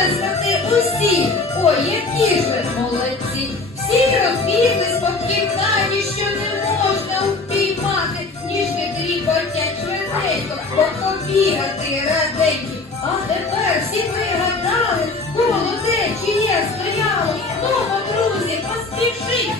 плескати усі. Ой, які ж ви молодці! Всі розбіглись по кімнаті, що не можна упіймати, ніжки тріпотять швиденько, бо побігати раденько. А тепер всі пригадали, коло де чиє стояло. Ну, друзі, поспішіть,